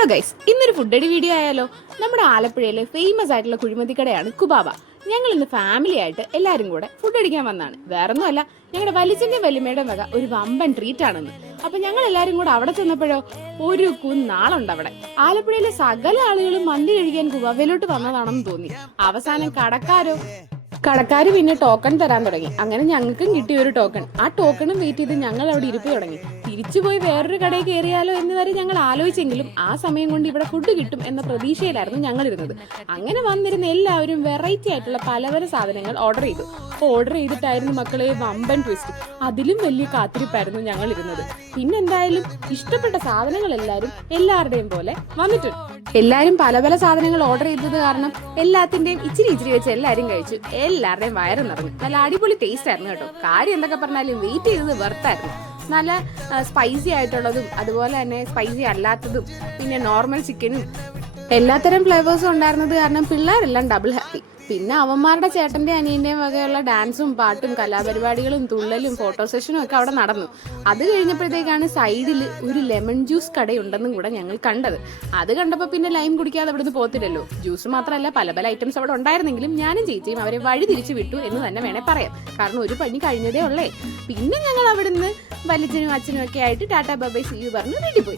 Hello guys, ഇന്നൊരു food അടി video ആയാലോ. നമ്മുടെ ആലപ്പുഴയിലെ ഫേമസ് ആയിട്ടുള്ള കുഴിമന്തി കടയാണ് കുബാബ. ഞങ്ങൾ ഇന്ന് ഫാമിലി ആയിട്ട് എല്ലാവരും കൂടെ ഫുഡ് അടിക്കാൻ വന്നതാണ്. വേറൊന്നുമല്ല, ഞങ്ങളുടെ വലിച്ചന്റെ വലിമയുടെ വക ഒരു വമ്പൻ ട്രീറ്റ് ആണെന്ന്. അപ്പൊ ഞങ്ങൾ എല്ലാരും കൂടെ അവിടെ ചെന്നപ്പോഴോ ഒരു കുന്നാളുണ്ട് അവിടെ. ആലപ്പുഴയിലെ സകല ആളുകളും മന്തി കഴിക്കാൻ കുബാബയിലോട്ട് വന്നതാണെന്ന് തോന്നി. അവസാനം കടക്കാര് പിന്നെ ടോക്കൺ തരാൻ തുടങ്ങി. അങ്ങനെ ഞങ്ങൾക്കും കിട്ടിയ ഒരു ടോക്കൺ. ആ ടോക്കണും വെയിറ്റ് ചെയ്ത് ഞങ്ങൾ അവിടെ ഇരിപ്പ് തുടങ്ങി. തിരിച്ചുപോയി വേറൊരു കടയിൽ കയറിയാലോ എന്ന് വരെ ഞങ്ങൾ ആലോചിച്ചെങ്കിലും ആ സമയം കൊണ്ട് ഇവിടെ ഫുഡ് കിട്ടും എന്ന പ്രതീക്ഷയിലായിരുന്നു ഞങ്ങൾ ഇരുന്നത്. അങ്ങനെ വന്നിരുന്ന എല്ലാവരും വെറൈറ്റി ആയിട്ടുള്ള പലതരം സാധനങ്ങൾ ഓർഡർ ചെയ്തു. ഓർഡർ ചെയ്തിട്ടായിരുന്നു മക്കളെ വമ്പൻ ട്വിസ്റ്റ്. അതിലും വലിയ കാത്തിരിപ്പായിരുന്നു ഞങ്ങൾ ഇരുന്നത്. പിന്നെന്തായാലും ഇഷ്ടപ്പെട്ട സാധനങ്ങൾ എല്ലാവരുടെയും പോലെ വന്നിട്ടുണ്ട്. എല്ലാരും പല പല സാധനങ്ങൾ ഓർഡർ ചെയ്തത് കാരണം എല്ലാത്തിന്റെയും ഇച്ചിരി വെച്ച് എല്ലാരും കഴിച്ചു. എല്ലാവരുടെയും വയറ് നിറഞ്ഞു. നല്ല അടിപൊളി ടേസ്റ്റ് ആയിരുന്നു കേട്ടോ. കാര്യം എന്തൊക്കെ പറഞ്ഞാലും വെയിറ്റ് ചെയ്തത് വെർത്തായിരുന്നു. നല്ല സ്പൈസി ആയിട്ടുള്ളതും അതുപോലെ തന്നെ സ്പൈസി അല്ലാത്തതും പിന്നെ നോർമൽ ചിക്കനും എല്ലാത്തരം ഫ്ലേവേഴ്സും ഉണ്ടായിരുന്നത് കാരണം പിള്ളേരെല്ലാം ഡബിൾ ഹാപ്പി. പിന്നെ അവന്മാരുടെ ചേട്ടന്റെ അനിയന്റെയും വകയുള്ള ഡാൻസും പാട്ടും കലാപരിപാടികളും തുള്ളലും ഫോട്ടോ സെഷനും ഒക്കെ അവിടെ നടന്നു. അത് കഴിഞ്ഞപ്പോഴത്തേക്കാണ് സൈഡിൽ ഒരു ലെമൺ ജ്യൂസ് കടയുണ്ടെന്നും കൂടെ ഞങ്ങൾ കണ്ടത്. അത് കണ്ടപ്പോൾ പിന്നെ ലൈം കുടിക്കാതെ അവിടുന്ന് പോത്തില്ലല്ലോ. ജ്യൂസ് മാത്രമല്ല പല പല ഐറ്റംസ് അവിടെ ഉണ്ടായിരുന്നെങ്കിലും ഞാനും ചേച്ചിയും അവരെ വഴി തിരിച്ചു വിട്ടു എന്ന് തന്നെ വേണേ പറയാം. കാരണം ഒരു പണി കഴിഞ്ഞതേ ഉള്ളേ. പിന്നെ ഞങ്ങൾ അവിടുന്ന് വലിച്ചനും അച്ഛനും ഒക്കെ ആയിട്ട് ടാറ്റാ ബൈ സീ യു പറഞ്ഞ് വീട്ടിൽ പോയി.